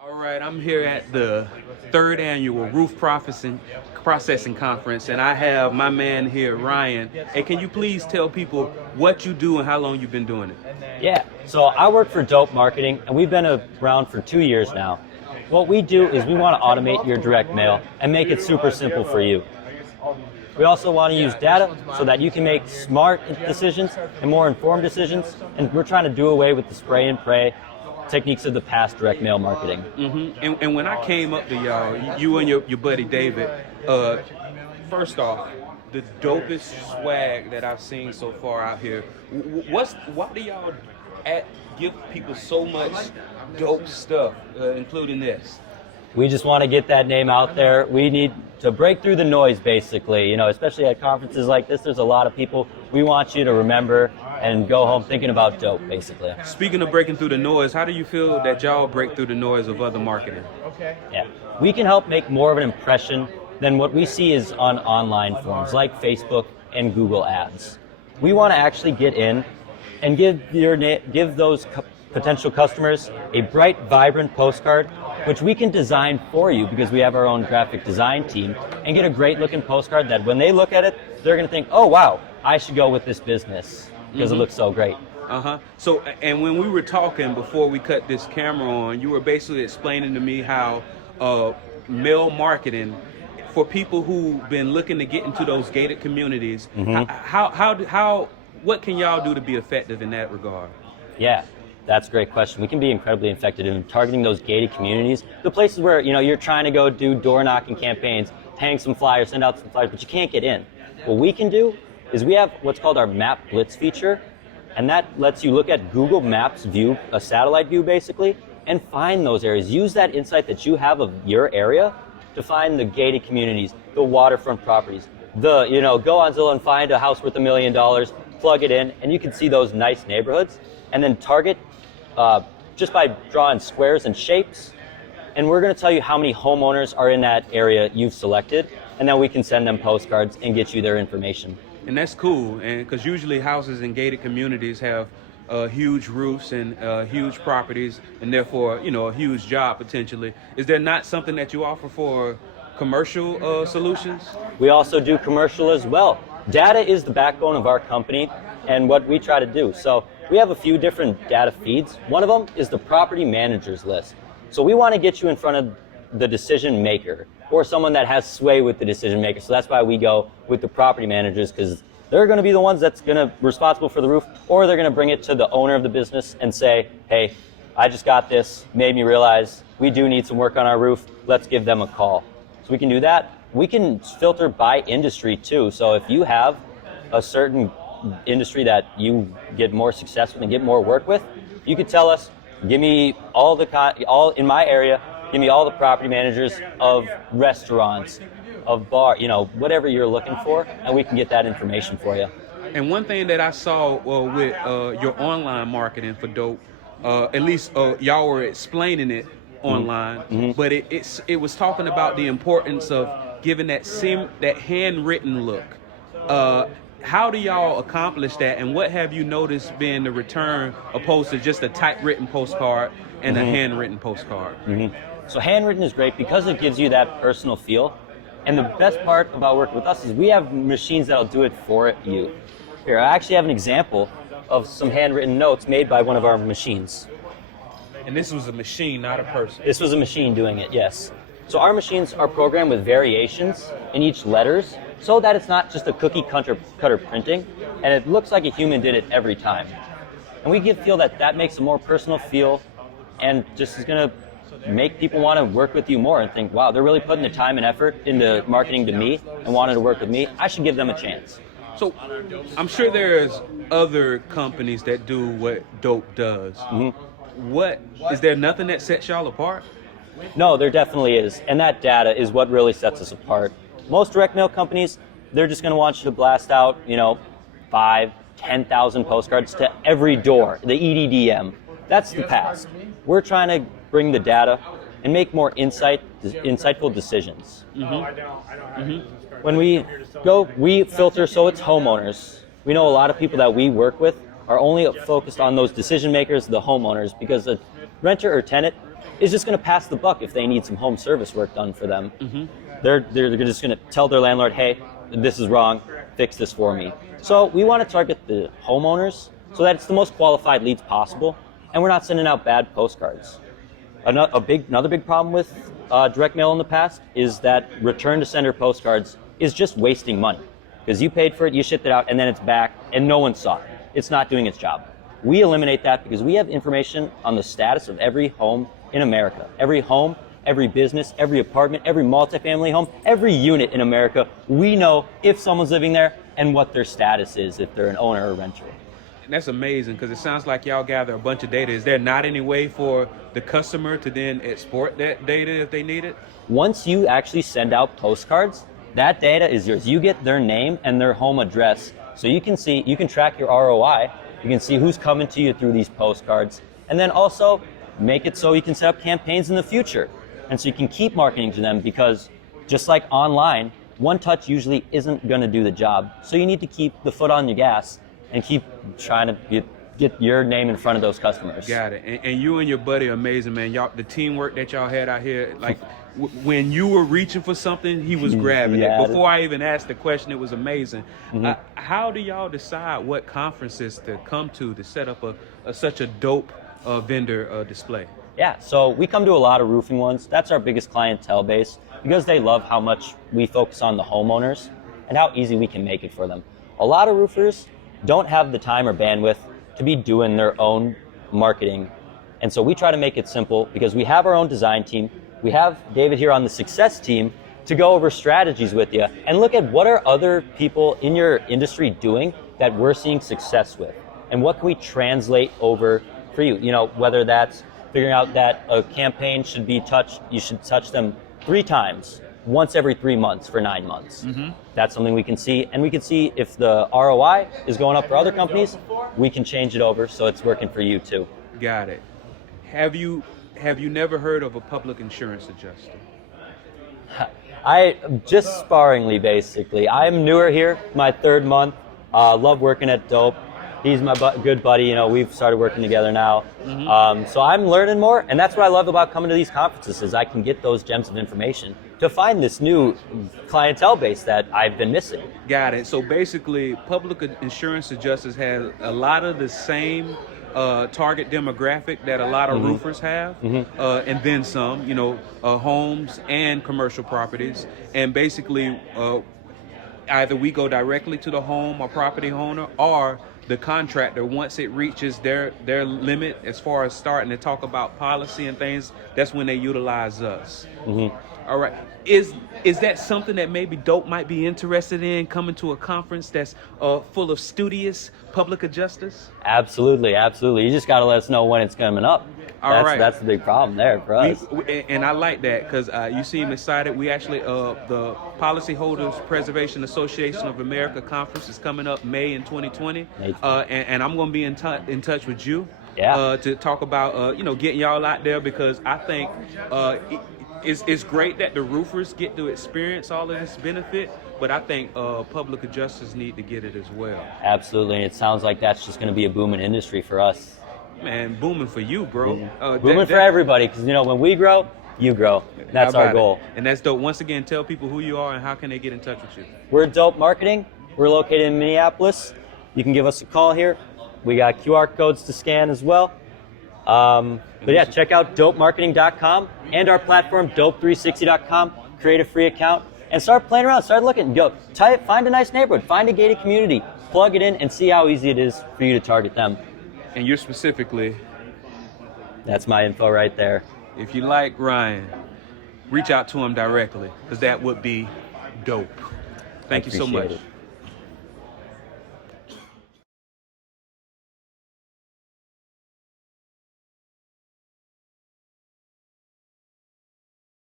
All right, I'm here at the third annual Roof Processing Conference, and I have my man here, Ryan. Hey, can you please tell people what you do and how long you've been doing it? Yeah, so I work for Dope Marketing, and we've been around for 2 years now. What we do is we want to automate your direct mail and make it super simple for you. We also want to use data so that you can make smart decisions and more informed decisions, and we're trying to do away with the spray and pray techniques of the past direct mail marketing. And when I came up to y'all, you and your buddy David, first off, the dopest swag that I've seen so far out here. Why do y'all give people so much dope stuff, including this? We just want to get that name out there. We need to break through the noise, basically. Especially at conferences like this, there's a lot of people. We want you to remember and go home thinking about dope, basically. Speaking of breaking through the noise, how do you feel that y'all break through the noise of other marketing? Yeah, we can help make more of an impression than what we see is on online forums like Facebook and Google Ads. We want to actually get in and give those potential customers a bright, vibrant postcard, which we can design for you because we have our own graphic design team, and get a great looking postcard that when they look at it, they're going to think, oh wow, I should go with this business because it looks so great. So, and when we were talking before we cut this camera on, you were basically explaining to me how mail marketing for people who've been looking to get into those gated communities, what can y'all do to be effective in that regard? Yeah, that's a great question. We can be incredibly effective in targeting those gated communities, the places where you're trying to go do door knocking campaigns, hang some flyers, send out some flyers, but you can't get in. What we can do is we have what's called our Map Blitz feature, and that lets you look at Google Maps view, a satellite view basically, and find those areas. Use that insight that you have of your area to find the gated communities, the waterfront properties, go on Zillow and find a house worth $1 million, plug it in, and you can see those nice neighborhoods, and then target just by drawing squares and shapes. And we're going to tell you how many homeowners are in that area you've selected, and then we can send them postcards and get you their information. And that's cool, and because usually houses in gated communities have huge roofs and huge properties, and therefore, a huge job potentially. Is there not something that you offer for commercial solutions? We also do commercial as well. Data is the backbone of our company and what we try to do. So we have a few different data feeds. One of them is the property managers list. So we want to get you in front of the decision maker or someone that has sway with the decision maker. So that's why we go with the property managers, because they're going to be the ones that's going to responsible for the roof, or they're going to bring it to the owner of the business and say, hey, I just got this, made me realize we do need some work on our roof. Let's give them a call. So we can do that. We can filter by industry too. So if you have a certain industry that you get more success with and get more work with, you could tell us, give me all in my area, give me all the property managers of restaurants, of bar, whatever you're looking for, and we can get that information for you. And one thing that I saw with your online marketing for Dope, at least y'all were explaining it online, but it was talking about the importance of giving that handwritten look. How do y'all accomplish that, and what have you noticed being the return opposed to just a typewritten postcard and a handwritten postcard? So handwritten is great because it gives you that personal feel. And the best part about working with us is we have machines that'll do it for you. Here, I actually have an example of some handwritten notes made by one of our machines. And this was a machine, not a person? This was a machine doing it, yes. So our machines are programmed with variations in each letters so that it's not just a cookie cutter printing, and it looks like a human did it every time. And we feel that makes a more personal feel, and just is going to make people want to work with you more and think, wow, they're really putting the time and effort into marketing to me and wanting to work with me. I should give them a chance. So I'm sure there's other companies that do what Dope does. What is there nothing that sets y'all apart? No, there definitely is. And that data is what really sets us apart. Most direct mail companies, they're just going to want you to blast out, 5,000, 10,000 postcards to every door, the EDDM. That's the past. We're trying to bring the data and make more insightful decisions. When we filter, so it's homeowners. We know a lot of people that we work with are only focused on those decision makers, the homeowners, because a renter or tenant is just going to pass the buck if they need some home service work done for them. They're just going to tell their landlord, hey, this is wrong, fix this for me. So we want to target the homeowners so that it's the most qualified leads possible, and we're not sending out bad postcards. Another big problem with direct mail in the past is that return to sender postcards is just wasting money, because you paid for it, you shipped it out, and then it's back, and no one saw it. It's not doing its job. We eliminate that because we have information on the status of every home in America. Every home, every business, every apartment, every multifamily home, every unit in America. We know if someone's living there and what their status is, if they're an owner or renter. And that's amazing, because it sounds like y'all gather a bunch of data. Is there not any way for the customer to then export that data if they need it? Once you actually send out postcards, that data is yours. You get their name and their home address, so you can track your ROI. You can see who's coming to you through these postcards, and then also make it so you can set up campaigns in the future. And so you can keep marketing to them, because just like online, one touch usually isn't going to do the job. So you need to keep the foot on the gas and keep trying to get your name in front of those customers. Got it. And you and your buddy are amazing, man. Y'all, the teamwork that y'all had out here, like when you were reaching for something, he was grabbing it. Before I even asked the question, it was amazing. How do y'all decide what conferences to come to set up such a dope vendor display? Yeah, so we come to a lot of roofing ones. That's our biggest clientele base, because they love how much we focus on the homeowners and how easy we can make it for them. A lot of roofers don't have the time or bandwidth to be doing their own marketing. And so we try to make it simple, because we have our own design team. We have David here on the success team to go over strategies with you and look at what are other people in your industry doing that we're seeing success with, and what can we translate over for you. You know, whether that's figuring out that a campaign you should touch them 3 times, once every 3 months for 9 months. That's something we can see, and we can see if the ROI is going up for other companies, we can change it over so it's working for you too. Got it. Have you never heard of a public insurance adjuster? I just sparingly, basically. I'm newer here, my 3rd month. Love working at Dope. He's my good buddy. You know, we've started working together now. So I'm learning more, and that's what I love about coming to these conferences, is I can get those gems of information to find this new clientele base that I've been missing. Got it. So basically, public insurance adjusters have a lot of the same target demographic that a lot of roofers have, and then some, you know, homes and commercial properties. And basically, either we go directly to the home or property owner, or the contractor, once it reaches their limit as far as starting to talk about policy and things, that's when they utilize us. All right. Is that something that maybe Dope might be interested in, coming to a conference that's full of studious public adjusters? Absolutely. You just got to let us know when it's coming up. That's the big problem there for us. And I like that, because you seem excited. We actually, the Policyholders Preservation Association of America conference is coming up May in 2020. And I'm going to be in touch with you to talk about, getting y'all out there, because I think it's great that the roofers get to experience all of this benefit, but I think public adjusters need to get it as well. Absolutely. And it sounds like that's just going to be a booming industry for us. Man, booming for you, bro. Booming for everybody, because, when we grow, you grow. That's our goal. And that's Dope. Once again, tell people who you are and how can they get in touch with you. We're Dope Marketing. We're located in Minneapolis. You can give us a call here. We got QR codes to scan as well. But yeah, check out dopemarketing.com and our platform, dope360.com. Create a free account and start playing around. Start looking. Find a nice neighborhood. Find a gated community. Plug it in and see how easy it is for you to target them. And you're specifically... That's my info right there. If you like Ryan, reach out to him directly, because that would be dope. Thank you so much.